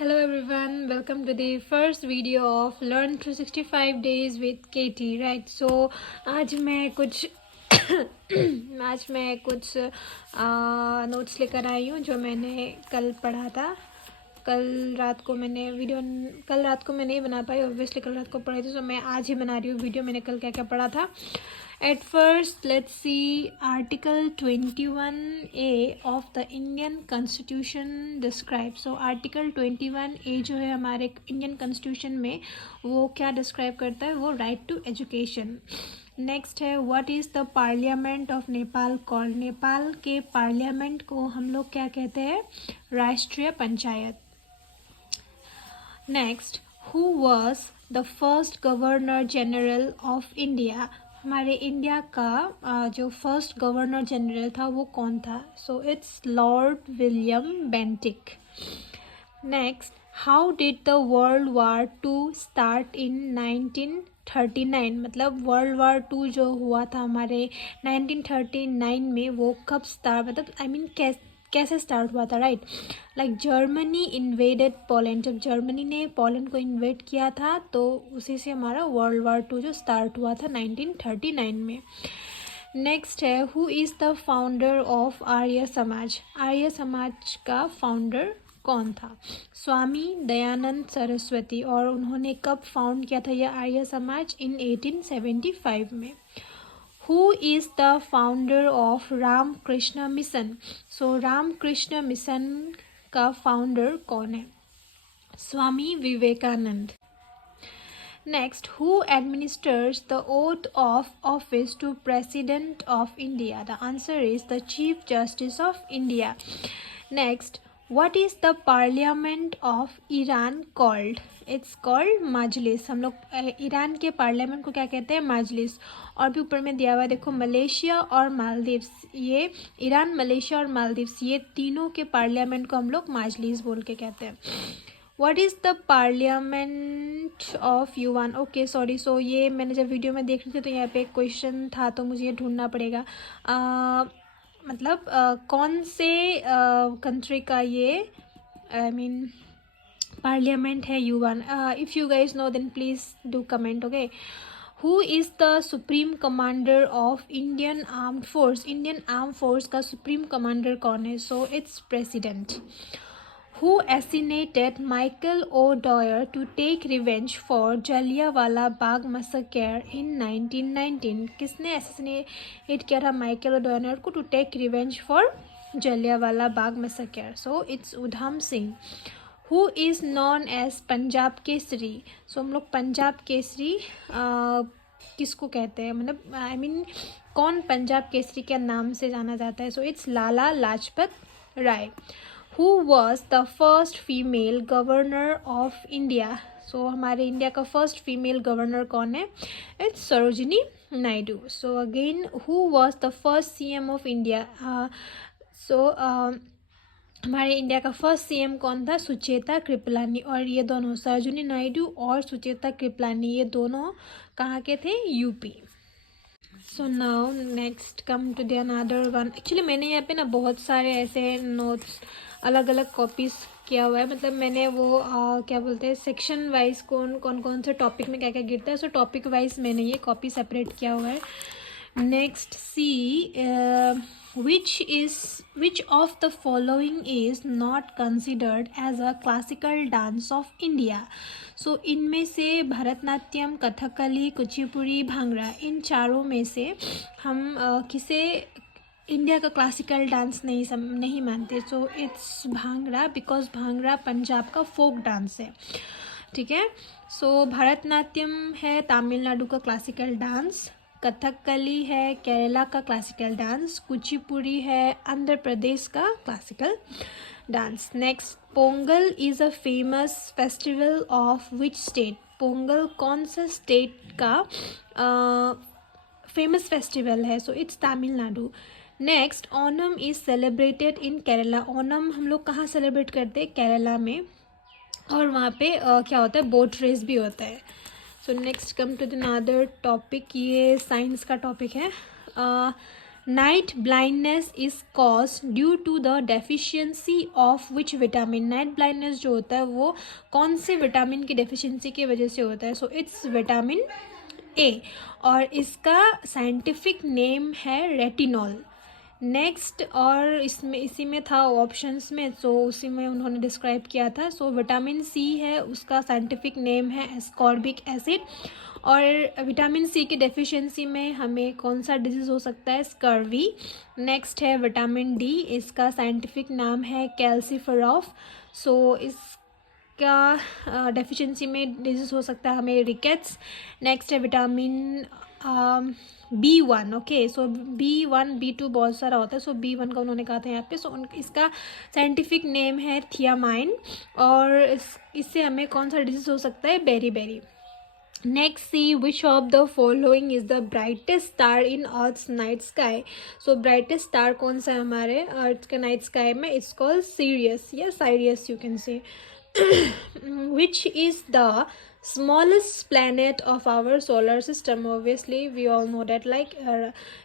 Hello everyone, welcome to the first video of Learn 365 Days with Katie, right? So आज मैं कुछ notes लेकर आई हूँ जो मैंने कल पढ़ा था। कल रात को मैं नहीं बना पाई, ऑब्वियसली कल रात को पढ़ी थी, तो मैं आज ही बना रही हूँ वीडियो। मैंने कल क्या क्या पढ़ा था। At first, let's see Article 21A of the Indian Constitution describes. So Article 21A जो है हमारे इंडियन कॉन्स्टिट्यूशन में, वो क्या डिस्क्राइब करता है? वो राइट टू एजुकेशन। नेक्स्ट है what is the parliament of Nepal called. Nepal के पार्लियामेंट को हम लोग क्या कहते हैं? Rashtriya Panchayat. Next, who was the first governor general of India. हमारे इंडिया का जो फर्स्ट गवर्नर जनरल था वो कौन था? So it's Lord William Bentinck. Next, how did the world war two start in 1939। मतलब वर्ल्ड वार टू जो हुआ था हमारे 1939 में, वो कब स्टार्ट, मतलब कैसे स्टार्ट हुआ था, right? Like Germany invaded Poland. जब जर्मनी ने पोलैंड को इन्वेड किया था तो उसी से हमारा वर्ल्ड वार टू जो स्टार्ट हुआ था 1939 में। नेक्स्ट है who is the founder of Arya Samaj. Arya समाज का फाउंडर कौन था? स्वामी दयानंद सरस्वती। और उन्होंने कब फाउंड किया था यह आर्य समाज? इन 1875 में। Who is the founder of Ramakrishna mission. So Ramakrishna mission का फाउंडर कौन है? Swami Vivekananda. Next, who administers the oath of office to President of India? The answer is the Chief Justice of India. Next, what is the Parliament of Iran called? It's called मजलिस। हम लोग Iran के parliament को क्या कहते हैं? मजलिस। और भी ऊपर में दिया हुआ है, देखो, मलेशिया और मालदीव्स। ये ईरान, मलेशिया और मालदीव्स, ये तीनों के पार्लियामेंट को हम लोग मजलिस बोल के कहते हैं। What is the parliament of UN. Okay, sorry. So ये मैंने जब वीडियो में देख रही थी तो यहाँ पे एक क्वेश्चन था, तो मुझे ये ढूंढना पड़ेगा। कौन से कंट्री का ये पार्लियामेंट है UN? If you guys know then please do comment, okay. Who is the supreme commander of Indian armed force. Indian arm force का सुप्रीम कमांडर कौन है? So it's president. Who assassinated Michael O'Dwyer to take revenge for Jallianwala Bagh massacre in 1919? किसने assassinate किया था Michael O'Dwyer को to take revenge for Jallianwala Bagh massacre? So it's Udham Singh. Who is known as Punjab Kesari. So हम लोग पंजाब केसरी किसको कहते हैं? मतलब कौन पंजाब केसरी के नाम से जाना जाता है? So it's Lala Lajpat Rai. Who was the first female governor of India? So हमारे इंडिया का फर्स्ट फीमेल गवर्नर कौन है? It's Sarojini Naidu. So again, who was the first CM of India? हमारे इंडिया का फर्स्ट CM कौन था? सुचेता कृपलानी। और ये दोनों, सरोजिनी नायडू और सुचेता कृपलानी, ये दोनों कहाँ के थे? UP. So now next come to the another one. Actually मैंने यहाँ पे ना बहुत सारे ऐसे नोट्स अलग अलग कॉपीज़ किया हुआ है। मतलब मैंने वो क्या बोलते हैं, सेक्शन वाइज कौन से टॉपिक में क्या क्या गिरता है, सो टॉपिक वाइज मैंने ये कॉपी सेपरेट किया हुआ है। Next, see which of the following is not considered as a classical dance of India? सो इनमें से भरतनाट्यम, कथकली, कुचिपुड़ी, भांगड़ा, इन चारों में से हम किसे इंडिया का क्लासिकल डांस नहीं मानते? So it's bhangra, because bhangra Punjab का फोक डांस है, ठीक है। सो भरतनाट्यम है तमिलनाडु का क्लासिकल डांस, कथकली है केरला का क्लासिकल डांस, कुचिपुड़ी है आंध्र प्रदेश का classical dance. Next, Pongal is a famous festival of which state. Pongal कौन सा स्टेट का फेमस फेस्टिवल है? So it's Tamil Nadu. Next, Onam is celebrated in Kerala. Onam हम लोग कहाँ सेलिब्रेट करते हैं? केरला में। और वहाँ पे क्या होता है? बोट रेस भी होता है। So next come to the another topic. ये साइंस का टॉपिक है। Night blindness is cause due to the deficiency of which vitamin. Night blindness जो होता है वो कौन से विटामिन की डेफिशिएंसी की वजह से होता है. सो इट्स विटामिन ए और इसका साइंटिफिक नेम है रेटिनॉल. नेक्स्ट और इसमें इसी में था ऑप्शंस में, सो उसी में उन्होंने डिस्क्राइब किया था. सो विटामिन सी है, उसका साइंटिफिक नेम है एस्कॉर्बिक एसिड. और विटामिन सी की डेफिशिएंसी में हमें कौन सा डिजीज़ हो सकता है, स्कर्वी. नेक्स्ट है विटामिन डी, इसका साइंटिफिक नाम है कैल्सिफेरॉफ. सो इसका डेफिशिएंसी में डिजीज़ हो सकता है हमें रिकेट्स. नेक्स्ट है विटामिन B1. ओके, सो B1 B2 बहुत सारा होता है. सो B1 का उन्होंने कहा था यहाँ पे. सो इसका साइंटिफिक नेम है थियामाइन. और इससे हमें कौन सा डिजीज़ हो सकता है, बेरी. Next see which of the following is the brightest star in earth's night sky. So brightest star कौन सा है हमारे अर्थ के नाइट स्काई में, इट्स कॉल्ड सीरियस या Sirius you can say. which is the smallest planet of our solar system. Obviously we all know that, like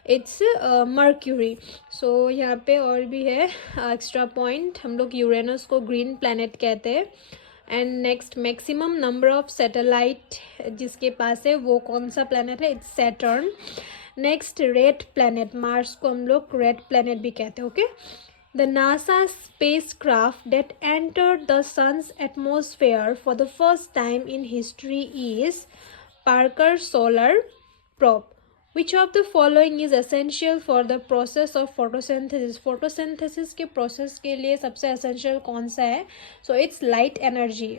it's Mercury. So यहाँ पे और भी है एक्स्ट्रा पॉइंट. हम लोग यूरेनस को ग्रीन प्लैनेट कहते हैं. And next maximum number of satellite जिसके पास है वो कौन सा प्लैनेट है, it's Saturn. Next red planet, Mars को हम लोग रेड प्लैनेट भी कहते हैं. Okay, the NASA spacecraft that entered the sun's atmosphere for the first time in history is Parker Solar Probe. Which of the following is essential for the process of photosynthesis? photosynthesis के process के लिए सबसे essential कौन सा है? So it's light energy.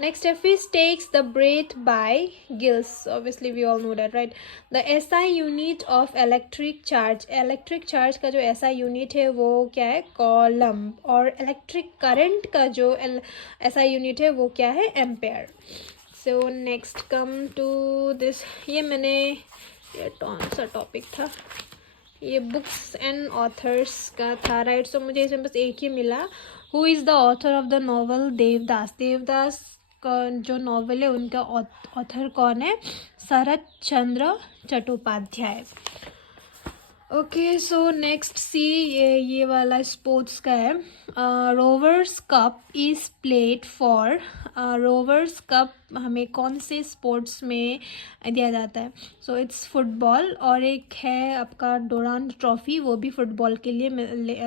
Next, a fish takes the breath by gills. Obviously we all know that, right? The SI unit of electric charge. electric charge का जो SI unit है वो क्या है, कॉलम. और electric current का जो SI unit है वो क्या है, ampere. So next come to this. ये मैंने ये कौन सा टॉपिक था, ये बुक्स एंड ऑथर्स का था, राइट. सो मुझे इसमें बस एक ही मिला. Who is the author of the novel Devdas. Devdas का जो नॉवल है उनका ऑथर कौन है, Sharat Chandra Chattopadhyay. Okay, so next see ये वाला स्पोर्ट्स का है. Rovers cup is played for. Rovers cup हमें कौन से स्पोर्ट्स में दिया जाता है. So it's football. और एक है आपका डोरांड ट्रॉफी, वो भी फुटबॉल के लिए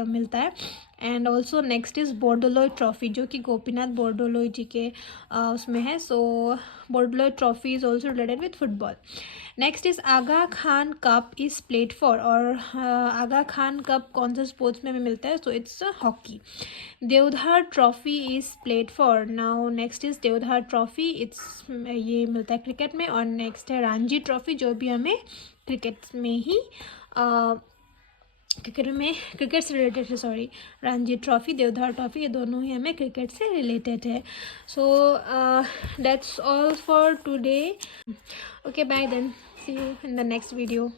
मिलता है. And also next is Bordoloi trophy जो कि गोपीनाथ बोर्डोलोई जी के उसमें है. So Bordoloi trophy is also related with football. Next is Aga Khan cup is played for. और आगा खान कप कौन से स्पोर्ट्स में मिलता है, so it's hockey. Deodhar trophy is played for. Now next is Deodhar trophy, it's ये मिलता है क्रिकेट में. और नेक्स्ट है रणजी ट्रॉफी जो भी हमें क्रिकेट में ही क्रिकेट से रिलेटेड है. Sorry, Ranji trophy, Deodhar trophy, ये दोनों ही हमें क्रिकेट से रिलेटेड है. So that's all for today. Okay, bye then, see you in the next video.